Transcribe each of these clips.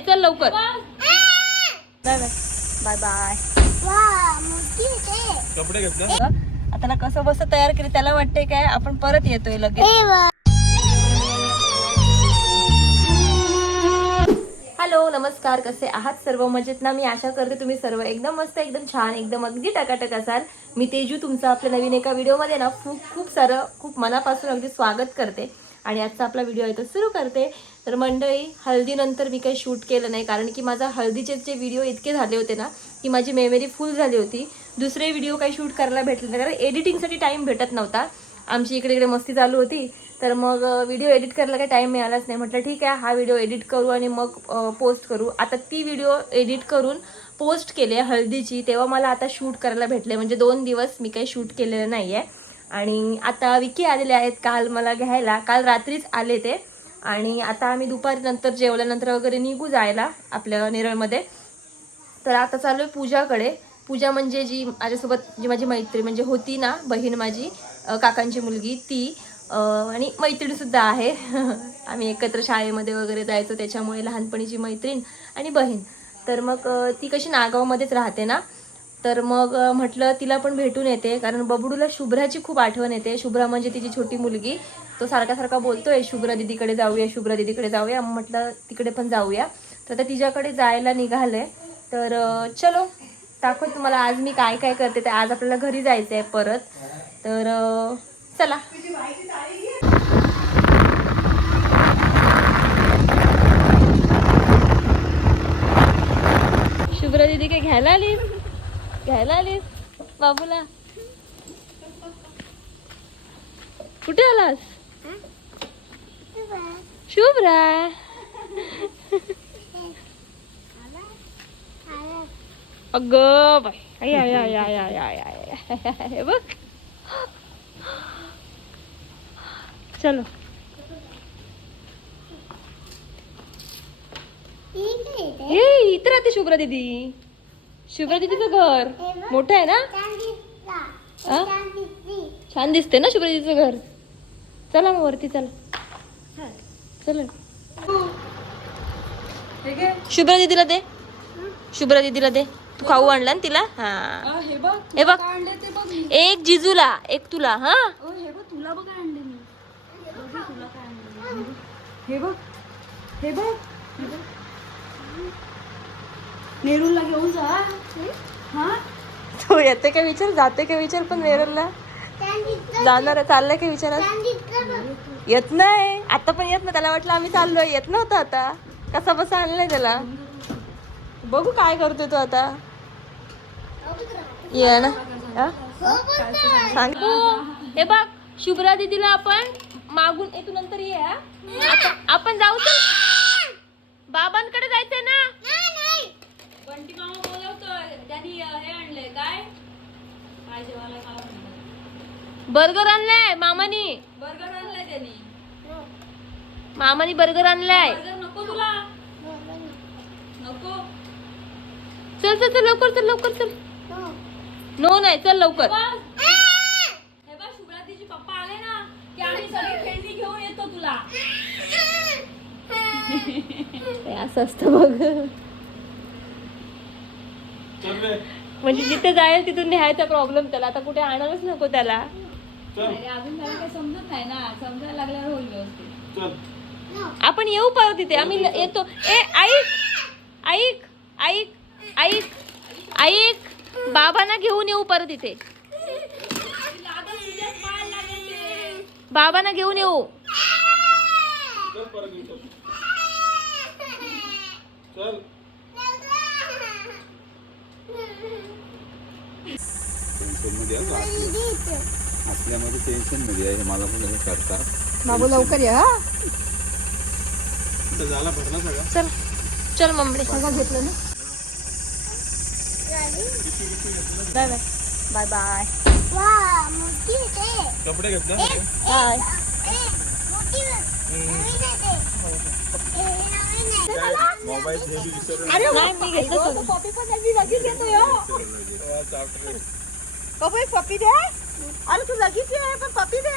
चल लवकर. Bye bye. Bye कपडे घेतले? बाय आता त्याला कसं बस तयार केलं त्याला वाटतंय काय आपण परत येतोय लगेच. हॅलो नमस्कार कसे आहात सर्व? मजेत ना? मी आशा करते तुम्ही सर्व एकदम मस्त एकदम छान एकदम अगदी टकाटक असाल. मी तेजू तुमचं आपल्या नवीन एका व्हिडिओमध्ये ना खूप खूप सारं खूप मनापासून अगदी स्वागत करते. आणि आजचा आपला व्हिडिओ आहे तो सुरू करते. तर मंडळी हळदीनंतर मी काही शूट केलं नाही. कारण की माझा हळदीचे जे व्हिडिओ इतके झाले होते ना की माझी मेमरी फुल झाली होती. दुसरे व्हिडिओ काही शूट करायला भेटले नाही. कारण एडिटिंगसाठी टाईम भेटत नव्हता. आमची इकडे इकडे मस्ती चालू होती. तर मग व्हिडिओ एडिट करायला काही टाईम मिळालाच नाही. म्हटलं ठीक आहे हा व्हिडिओ एडिट करू आणि मग पोस्ट करू. आता ती व्हिडिओ एडिट करून पोस्ट केली आहे हळदीची. तेव्हा मला आता शूट करायला भेटले. म्हणजे दोन दिवस मी काही शूट केलेलं नाही आहे आणि आता विकी आलेले आहेत काल मला घ्यायला. काल रात्रीच आले ते. आणि आता आम्ही दुपारी नंतर जेवल्यानंतर वगैरे निघू जायला आपल्या नेरळमध्ये. तर आता चालू आहे पूजाकडे. पूजा म्हणजे जी माझ्यासोबत जी माझी मैत्री म्हणजे होती ना बहीण माझी काकांची मुलगी ती आणि मैत्रीणसुद्धा आहे. आम्ही एकत्र शाळेमध्ये वगैरे जायचो त्याच्यामुळे लहानपणीची मैत्रीण आणि बहीण. तर मग ती कशी नागावमध्येच राहते ना तर मग म्हटलं तिला पण भेटून येते. कारण बबडूला शुभ्राची खूप आठवण येते. शुभ्रा म्हणजे तिची छोटी मुलगी. तो सारखा सारखा बोलतोय शुभ्रा दिदीकडे जाऊया शुभ्रा दिदीकडे जाऊया. म्हटलं तिकडे पण जाऊया. तर आता तिच्याकडे जायला निघाले. तर चलो दाखव तुम्हाला आज मी काय काय करते. ते आज आपल्याला घरी जायचं आहे परत. तर चला. शुभ्रा दिदी काय घ्यायला आली? घ्यायला आलीस बाबूला कुठे आलास शुभ राय अग बाय हे बघ चलो ये इतर राहते शुभ्रा दीदी शुभ्रा दीदीचं घर. मोठं आहे ना? छान दिसते ना शुभ्रा दीदीचं घर? चला मग वरती चला. चला. शुभ्रा दीदीला दे. शुभ्रा दीदीला दे. तू खाऊ आणला ना तिला? हा. हे बघ हे एक जिजूला एक तुला हा? हे तुला बघ आणले मी. हे बघ हे बघ. नेरूला घेऊन जा. हा? तो येते का विचार? जाते का विचार पण वेरलला जाणार आहे, चाललंय का विचारात? येत नाही. आता पण येत नाही. त्याला वाटलं आम्ही चाललोय. येत नव्हतं आता. कसा बसा आणलाय त्याला. बघू काय करतोय तो आता. ये ना. हा? सांग. हे. बघ शुभ्रा दीदीला आपण मागून ए तू नंतर ये हा? आता आपण जाऊ तर. बाबांकडे जायचंय ना बंटी मामा बोलवतोय त्यांनी हे आणलंय काय काय जेवायला काय म्हणतात? बर्गर आणलाय मामानी. बर्गर आणलाय त्यांनी. मामानी बर्गर आणलाय. बर्गर नको तुला. नको. चल चल चल लवकर चल लवकर चल. नो नाही चल लवकर. हे बघ शुभ्रातीचे पप्पा आले ना की आम्ही सगळी खेळणी घेऊन येतो तुला. हे असं असतं बघ. चल रे. म्हणजे जिथे जाईल तिथून न्यायचा प्रॉब्लेम त्याला. आता कुठे आणारच नको त्याला. चल. अरे अजून त्याला काही समजत नाही ना. समजायला लागल्यावर होईल व्यवस्थित. चल. आपण येऊ परत तिथे आम्ही येतो. ए ऐक. ऐक. ऐक. ऐक. ऐक. बाबांना घेऊन येऊ परत इथे. बाबांना घेऊन येऊ. चल. परत येऊ, चल चल टेन्शनमध्ये आहे का? आपल्यामध्ये टेन्शनमध्ये आहे मला पण हे करतात. बाबू लवकर ये हा? झाला भरला सगळा. चल चल मम्मी. सगळं घेतलं ना? Bye bye. Bye bye. कपडे घेतले? बाय. मोबाईल मी घेतलं पण लगेच येतोय पप्पू एक पप्पी दे? अरे तू लगेच ये पण पप्पी दे.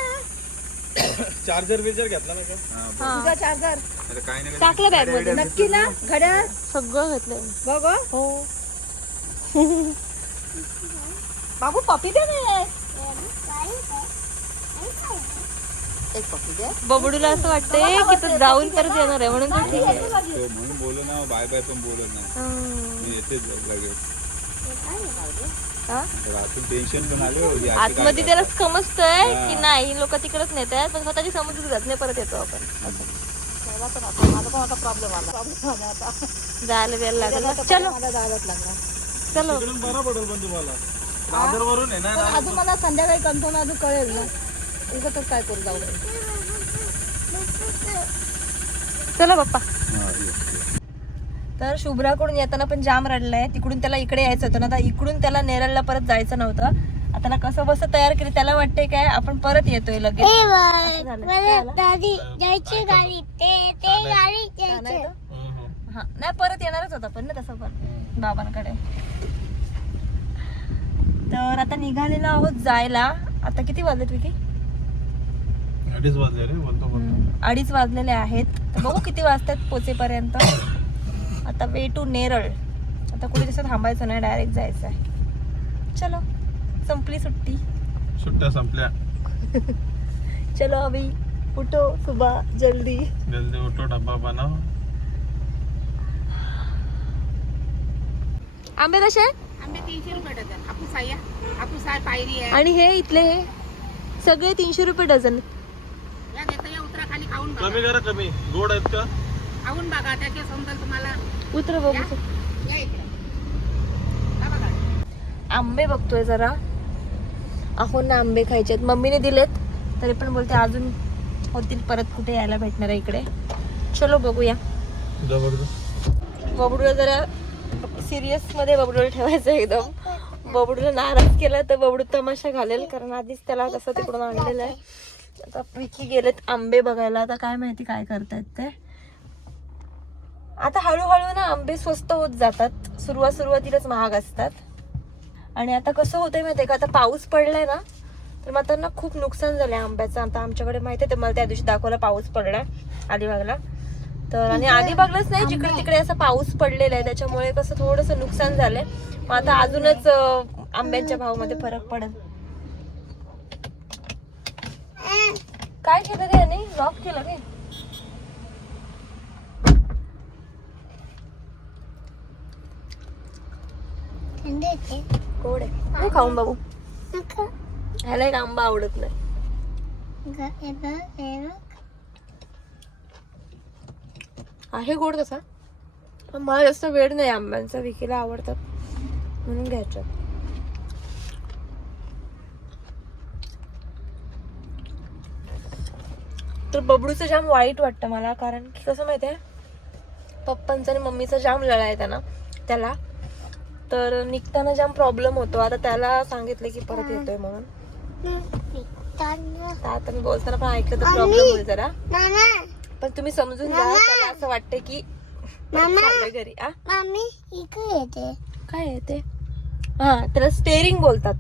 चार्जर बिर्जर घेतला नाही का? हा, तुझा चार्जर. आता काही नाही टाकलं बॅगमध्ये नक्की ना घड्याळ. सगळं घेतलंय. बघ हो. बाबू पपी दे ना. एक पपी दे. बबडूला असं वाटतंय की तो जाऊन परत येणार आहे म्हणून तो ठीक आहे. तो म्हणून बोललो ना बाय बाय पण बोलत नाही. मी येतेच लगेच आतमध्ये त्याला समजतंय की नाही लोक तिकडच नेत आहेत पण स्वतःची समजत नाही परत येतो आपण. जायला वेळ आता चलो. चलो. बरं पडेल पण तुम्हाला. अजून मला संध्याकाळी कंठोन अजून कळेल ना. उगतच काय करू जाऊ? चला बाप्पा तर शुभ्राकडून येताना पण जाम रडलाय. तिकडून त्याला इकडे यायचं होतं ना आता इकडून त्याला नेरळला परत जायचं नव्हतं. आता त्याला कसं बस तयार केली त्याला वाटतंय काय आपण परत येतोय लगेच? हा नाही. परत येणारच होता पण ना तसं पण. बाबांकडे. तर आता निघालेलो आहोत जायला. आता किती वाजलेत विकी? अडीच वाजले अडीच वाजलेले आहेत. तर बघू किती वाजतात पोचेपर्यंत. आता वे टू नेरळ आता कुठे तसं थांबायचं नाही डायरेक्ट जायचं आहे चलो संपली सुट्टी. सुट्ट्या संपल्या. चलो अभी उठो सुबह जल्दी. जल्दी उठो डब्बा बनव. आंबे कसे आहेत? आंबे तीनशे रुपये डझन. हापूस आहे. हापूस आहे पायरी आहे. आणि हे इथले हे सगळे तीनशे रुपये डझन. या घेता या उतरा खाली खाऊन बघा. कमी करा कमी. गोड आहेत का? खाऊन बघा त्याचे समजेल तुम्हाला. उतर बघू आंबे बघतोय जरा. अहो ना आंबे खायचे आहेत. मम्मीने दिलेत. तरी पण बोलते अजून होतील परत कुठे यायला भेटणार आहे इकडे. चलो बघूया. बबडूला जरा सिरियसमध्ये बबडूला ठेवायचं एकदम. बबडूला नाराज केला तर बबडू तमाशा घालेल कारण आधीच त्याला कसं तिकडून आणलेलं आहे. आता विकी गेलेत आंबे बघायला. आता काय माहिती काय करतायत ते. आता हळूहळू ना आंबे स्वस्त होत जातात. सुरुवात सुरुवातीलाच महाग असतात. आणि आता कसं होतंय माहितीये का? आता पाऊस पडलाय ना तर मग आता ना खूप नुकसान झालंय आंब्याचं. आता आमच्याकडे माहिती आहे मला त्या दिवशी दाखवला पाऊस पडलाय अलिबागला. तर आणि अलिबागलाच नाही जिकडे तिकडे असा पाऊस पडलेला आहे त्याच्यामुळे कसं थोडस नुकसान झालंय. मग आता अजूनच आंब्यांच्या भावामध्ये फरक पडेल. काय केलं रे याने? लॉक केलं रे? गोड आहे हो. खाऊन बाबू ह्याला एक आंबा आवडत नाही. आहे गोड तसा. पण मला जास्त वेळ नाही आंब्यांचा विकीला आवडतात. म्हणून घ्यायचं. तर बबडूचं जाम वाईट वाटतं मला कारण की कसं माहितीये? पप्पांचा आणि मम्मीचा जाम आहे त्यांना. त्याला तर निघताना जाम प्रॉब्लेम होतो. आता त्याला सांगितलं की परत येतोय म्हणून. आता मी बोलताना पण ऐकलं तर प्रॉब्लेम होईल जरा. पण तुम्ही समजून जा त्याला असं वाटतं की घरी. आ? काय आहे ते हा त्याला स्टेरिंग बोलतात.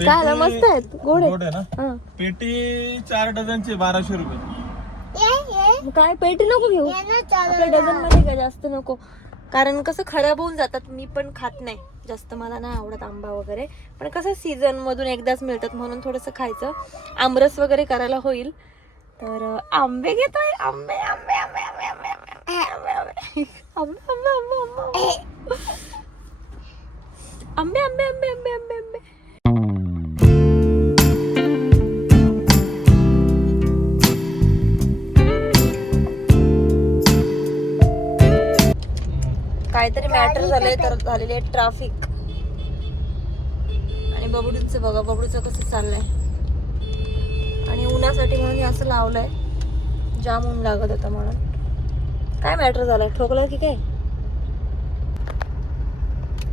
काय? मस्त आहेत. गोड आहेत. हा. पेटी चार डझनची बाराशे रुपये. काय पेटी नको घेऊ. डझनमध्ये का जास्त नको. कारण कसं खराब होऊन जातात मी पण खात नाही जास्त मला नाही आवडत आंबा वगैरे पण कसं सीझन मधून एकदाच मिळतात म्हणून थोडंसं खायचं आमरस वगैरे करायला होईल तर आंबे घेतोय आंबे आंबे आंबे आंबे आंबे आंबे आंबे आंबे आंबे आंबे आंबे आंबे आंबे आंबे आंबे आंबे आंबे आंबे काहीतरी मॅटर झालंय तर झालेली आहे ट्राफिक आणि बबडूचं बघा बबडूचं कसं चाललंय. आणि उन्हासाठी म्हणून हे असं लावलंय. जाम ऊन लागत होतं म्हणून. काय मॅटर झालंय? ठोकलं की काय?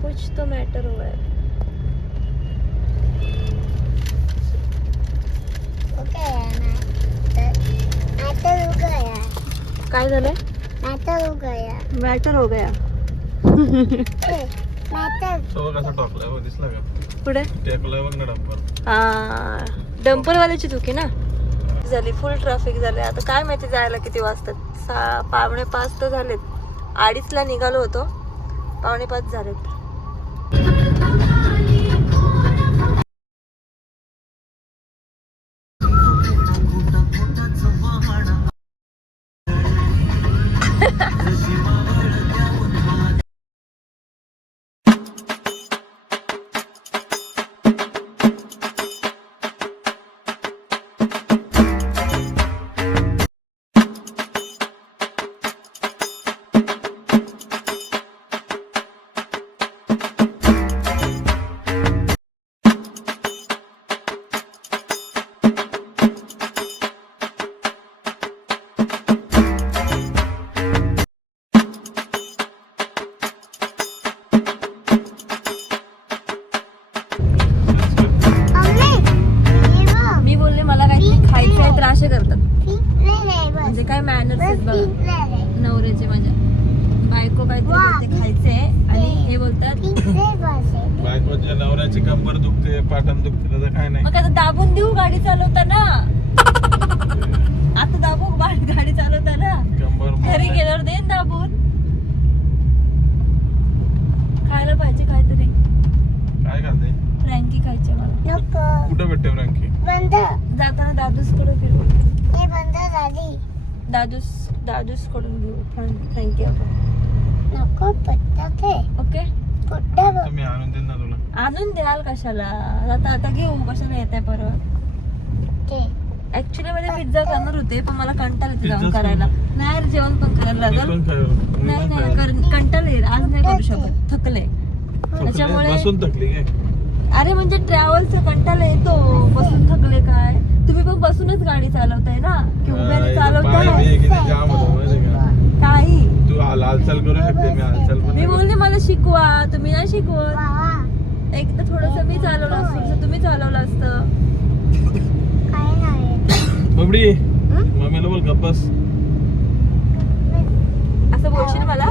कुछ तो मॅटर हुआ है. काय झालंय? मॅटर हो गया. पुढे? डंपर. डंपर वाल्याची चुकी ना? झाली फुल ट्रॅफिक झाले. आता काय माहिती जायला किती वाजतात सा पावणे पाच तर झालेत. अडीचला निघालो होतो. पावणे पाच झालेत. बायकोच्या नवऱ्याची कंबर दुखते पाटण दुखते त्याचं काय नाही. मग आता दाबून देऊ गाडी चालवताना. आता दाबू गाडी चालवताना. कंबर घरी गेल्यावर देईन दाबून. खायला पाहिजे काहीतरी. काय खाते? फ्रँकी खायची मला. कुठं भेटते फ्रँकी जाताना दादूसकडे फिरू दादूस दादूसकडून घेऊ. फ्रँ- फ्रँकी आपण ओके? मी आणून देईन ना तुला. आणून द्याल कशाला? आता आता घेऊ कशाला येत आहे परत ऍक्च्युली मध्ये पिझ्झा करणार होते पण मला कंटाळा येते जाऊन करायला. नाही रे, जेवण पण करायला लागेल. नाही नाही कंटाळा येईल. आज नाही करू शकत. थकले? त्याच्यामुळे बसून थकली काय? अरे म्हणजे ट्रॅव्हलचा कंटाळा येतो. बसून थकले काय? तुम्ही पण बसूनच गाडी चालवताय ना? की उभ्याने चालवताय? काही? तू हालचाल करू शकते मी हालचाल मी बोलले मला शिकवा तुम्ही नाही शिकवत. एकदा थोडस मी चालवलं असतं थोडंसं तुम्ही चालवलं असतं. बबडी मम्मीला बोल गप्प बस. असं बोलशील मला?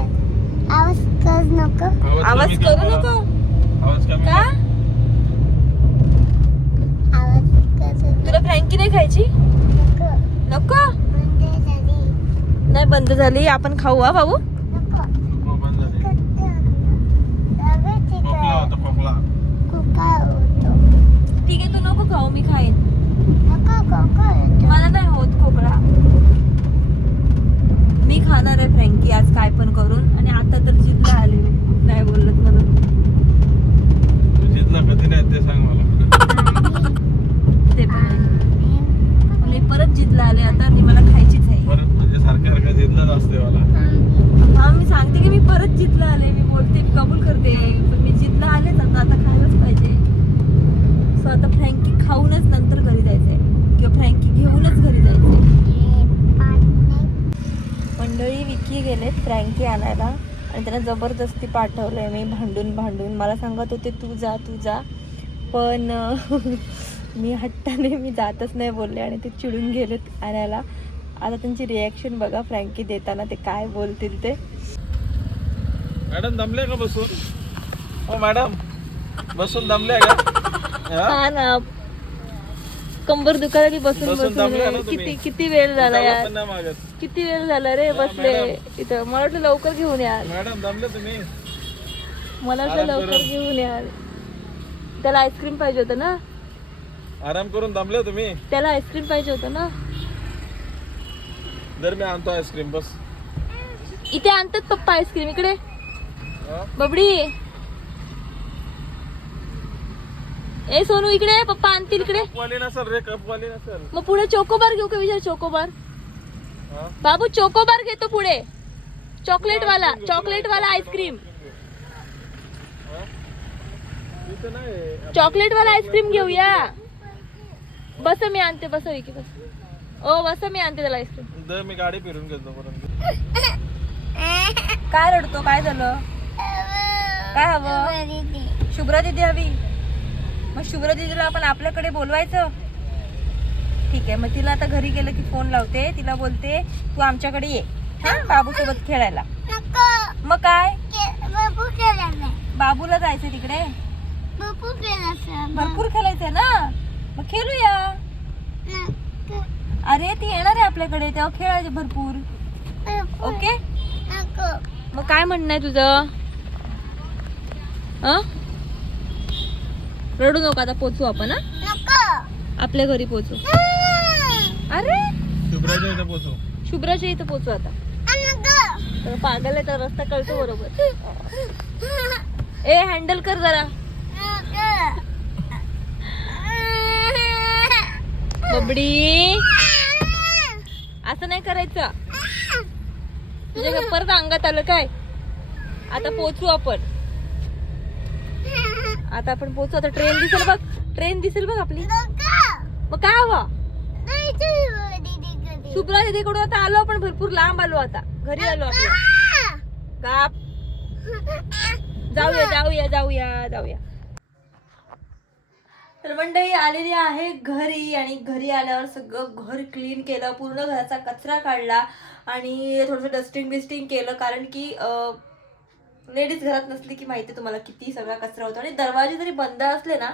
आवाज कर नको. आवाज कमी कर. नको? आवाज कमी का? कर. आवाज कर तुला फ्रँकी नाही खायची? नको. नको? नाही बंद झाली? आपण खाऊ हा बाबू नको. हो, ठीक आहे. तू नको खाऊ मी खाईन. मला नाही होत खोकला. मी खाणार आहे फ्रँकी आज काय पण करून. आणि आता तर जिद्दला आली. मी नाही बोलत म्हणून. तू जितला कधी नाही ते सांग मला. ते पण. आहे. मी परत जिद्दला आले आता आणि मला खायचीच आहे परत म्हणजे असते मला. हा मी सांगते की मी परत जितला आले मी बोलते कबूल करते पण मी जितला आलेच आता आता खायलाच पाहिजे. सो आता फ्रँकी खाऊनच नंतर घरी जायचंय किंवा फ्रँकी घेऊनच घरी जायचंय. मंडळी विकी गेलेत फ्रँकी आणायला आणि त्यांना जबरदस्ती पाठवलंय मी भांडून भांडून. मला सांगत होते तू जा तू जा. पण मी हट्टाने मी जातच नाही बोलले आणि ते चिडून गेलेत आणायला. आता त्यांची रिॲक्शन बघा फ्रँकी देताना ते काय बोलतील ते. मॅडम दमले का बसून? हो मॅडम. बसून दमले का? हा? हा ना. कंबर दुखायला बसून बसून बसून दमले ना तुम्ही? किती किती वेळ झाला यार? पण नाही मागत. किती वेळ झाला रे बसले? इथं मला वाटलं लवकर घेऊन याल मॅडम दमले तुम्ही. मला वाटलं लवकर. घेऊन याल त्याला आईस्क्रीम पाहिजे होतं ना? आराम करून दमले तुम्ही. त्याला आईस्क्रीम पाहिजे होतं ना? दर मी आणतो आईस्क्रीम बस। इथे आणतात पप्पा आईस्क्रीम इकडे? बबडी. ए सोनू इकडे पप्पा आणतील इकडे. कपवाली नसेल रे कपवाली नसेल मग पुढे चोकोबार घेऊ का विचार चोकोबार? बाबू चोकोबार घेतो पुढे. चॉकलेट वाला चॉकलेट वाला आईस्क्रीम चॉकलेट वाला आईस्क्रीम घेऊया. बस मी आणते बस विकी बस. ओ बस मी आणते त्याला आईस्क्रीम दर मी गाडी फिरून घेतो परंतु. काय रडतो काय झालं? काय हवं? शुभ्रा दिदी हवी. मग शुभ्रा दिदीला आपण आपल्याकडे बोलवायचं? ठीक आहे मग तिला आता घरी गेलं की फोन लावते. तिला बोलते तू आमच्याकडे ये. हा बाबू सोबत खेळायला मग काय? बाबूला जायचंय तिकडे? भरपूर खेळायचंय ना? मग खेळूया. अरे ती येणार आहे आपल्याकडे तेव्हा खेळायचे भरपूर. ओके? मग काय म्हणणं आहे तुझं? अं? रडू नको आता पोचू आपण हा? आपल्या घरी पोचू. अरे! शुभ्राच्या इथं शुभ्राच्या इथं पोचू आता. तर पागल आहे तर रस्ता कळतो बरोबर. ए हँडल कर जरा. बबडी. असं नाही करायचं. तुझ्या परत अंगात आलं काय? आता पोचू आपण. आता आपण पोचू. आता ट्रेन दिसेल बघ. ट्रेन दिसेल बघ आपली. मग काय हवं? शुभ्रा तिकडून आता आलो आपण भरपूर लांब आलो आता. घरी आलो आपल्या गाप. जाऊया जाऊया जाऊया जाऊया. तर मंडळी आलेली आहे घरी आणि घरी आल्यावर सगळं घर क्लीन केलं पूर्ण घराचा कचरा काढला आणि थोडंसं डस्टिंग बिस्टिंग केलं कारण की लेडीज घरात नसली की माहिती आहे तुम्हाला किती सगळा कचरा होतो. आणि दरवाजे जरी बंद असले ना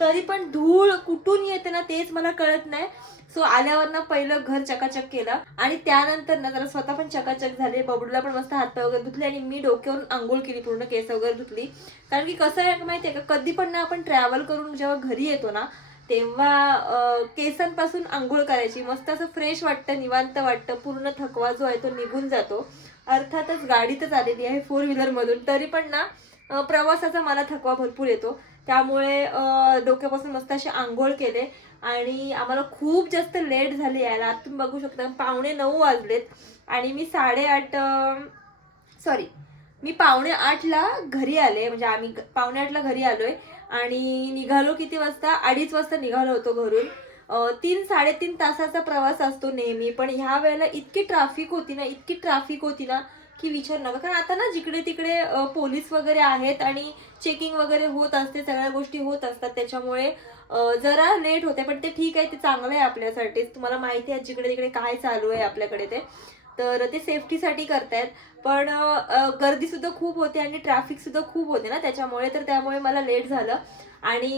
तरी पण धूळ कुठून येते ना तेच मला कळत नाही. सो आल्यावर ना पहिलं घर चकाचक केलं. आणि त्यानंतर ना जरा स्वतः पण चकाचक झाले. बबडूला पण मस्त हात वगैरे धुतले आणि मी डोक्यावरून आंघोळ केली पूर्ण केस वगैरे धुतली. कारण की कसं आहे माहिती आहे का कधी पण ना आपण ट्रॅव्हल करून जेव्हा घरी येतो ना तेव्हा केसांपासून आंघोळ करायची. मस्त असं फ्रेश वाटतं निवांत वाटतं. पूर्ण थकवा जो आहे तो निघून जातो. अर्थातच गाडीतच आलेली आहे फोर व्हीलरमधून तरी पण ना प्रवासाचा मला थकवा भरपूर येतो. त्यामुळे डोक्यापासून मस्त असे आंघोळ केले. आणि आम्हाला खूप जास्त लेट झाले यायला. आत तुम्ही बघू शकता पावणे नऊ वाजलेत. आणि मी साडेआठ सॉरी मी पावणे आठला घरी आले. म्हणजे आम्ही पावणे आठला घरी आलोय. आणि निघालो किती वाजता? अडीच वाजता निघालो होतो घरून. तीन साडेतीन तासाचा प्रवास असतो नेहमी. पण ह्या वेळेला इतकी ट्राफिक होती ना इतकी ट्राफिक होती ना की विचार नका. कारण आता ना जिकडे तिकडे पोलीस वगैरे आहेत आणि चेकिंग वगैरे होत असते सगळ्या गोष्टी होत असतात. त्याच्यामुळे जरा लेट होते पण ते ठीक आहे ते चांगलं आहे आपल्यासाठी. तुम्हाला माहिती आहे जिकडे तिकडे काय चालू आहे आपल्याकडे ते. तर ते सेफ्टीसाठी करतायत. पण गर्दीसुद्धा खूप होते आणि ट्रॅफिकसुद्धा खूप होते ना त्याच्यामुळे. तर त्यामुळे मला लेट झालं. आणि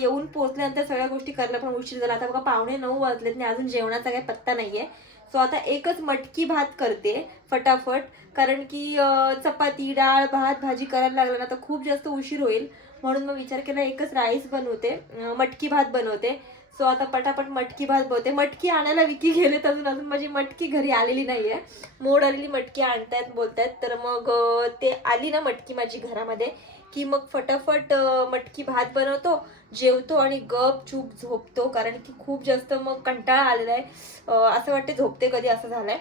येऊन पोहोचल्यानंतर सगळ्या गोष्टी करायला पण उशीर झाला. आता बघा पावणे नऊ वाजलेत नाही अजून जेवणाचा काही पत्ता नाही आहे सो आता एकच मटकी भात करते फटाफट. कारण की चपाती डाळ भात भाजी करायला लागला ना तर खूप जास्त उशीर होईल. म्हणून मग विचार केला एकच राईस बनवते मटकी भात बनवते. सो आता पटापट मटकी भात बनवते. मटकी आणायला विकी गेलेत अजून अजून माझी मटकी घरी आलेली नाही आहे मोड आलेली मटकी आणतायत बोलतायत. तर मग ते आली ना मटकी माझी घरामध्ये. की मग फटाफट मटकी भात बनवतो जेवतो आणि गप चूप झोपतो. कारण की खूप जास्त मग कंटाळा आलेला आहे असं वाटते झोपते कधी असं झालंय.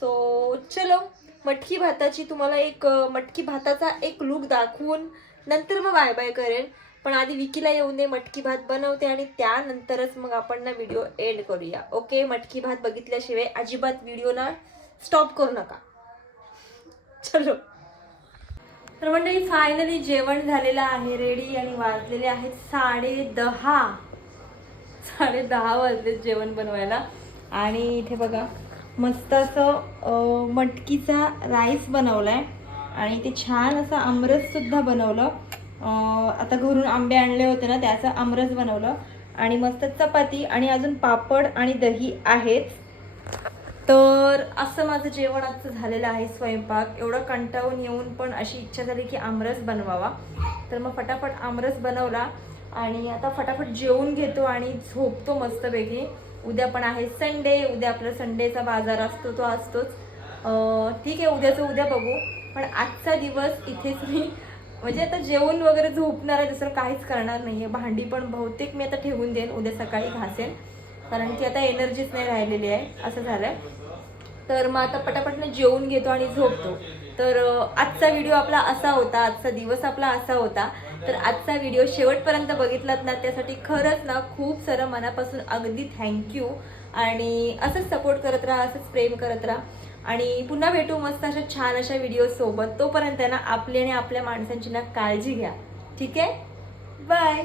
सो चलो मटकी भाताची तुम्हाला एक मटकी भाताचा एक लुक दाखवून नंतर मग बाय बाय करेन. पण आधी विकीला येऊन दे मटकी भात बनवते आणि त्यानंतरच मग आपण ना व्हिडिओ एंड करूया. ओके मटकी भात बघितल्याशिवाय अजिबात व्हिडिओ ना स्टॉप करू नका. चलो. तर मंडळी फायनली जेवण झालेलं आहे रेडी आणि वाजलेले आहेत साडे दहा. साडे दहा वाजले जेवण बनवायला. आणि इथे बघा मस्त असं मटकीचा राईस बनवला आहे आणि ते छान असं आमरससुद्धा बनवलं. आता घरून आंबे आणले होते ना त्याचं आमरस बनवलं. आणि मस्त चपाती आणि अजून पापड आणि दही आहेच तर असं माझं जेवण आजचं झालेलं आहे स्वयंपाक. एवढं कंटाळून येऊन पण अशी इच्छा झाली की आमरस बनवावा. तर मग फटाफट आमरस बनवला आणि आता फटाफट जेवून घेतो आणि झोपतो मस्तपैकी. उद्या पण आहे संडे उद्या आपला संडेचा बाजार असतो तो असतोच. ठीक आहे उद्याचं उद्या बघू. पण आजचा दिवस इथेच मी म्हणजे आता जेवण वगैरे झोपणार आहे दुसरं काहीच करणार नाही आहे भांडी पण बहुतेक मी आता ठेवून देईन उद्या सकाळी घासेन. कारण की आता एनर्जीच नाही राहिलेली आहे असं झालं आहे तर मग आता पटापटनं जेवून घेतो आणि झोपतो. तर आजचा व्हिडिओ आपला असा होता आजचा दिवस आपला असा होता. तर आजचा व्हिडिओ शेवटपर्यंत बघितलात ना त्यासाठी खरंच ना खूप सारं मनापासून अगदी थँक्यू आणि असंच सपोर्ट करत राहा असंच प्रेम करत राहा. आणि पुन्हा भेटू मस्त अशा छान अशा व्हिडिओसोबत तोपर्यंत ना आपली आणि आपल्या माणसांची ना काळजी घ्या. ठीक आहे? बाय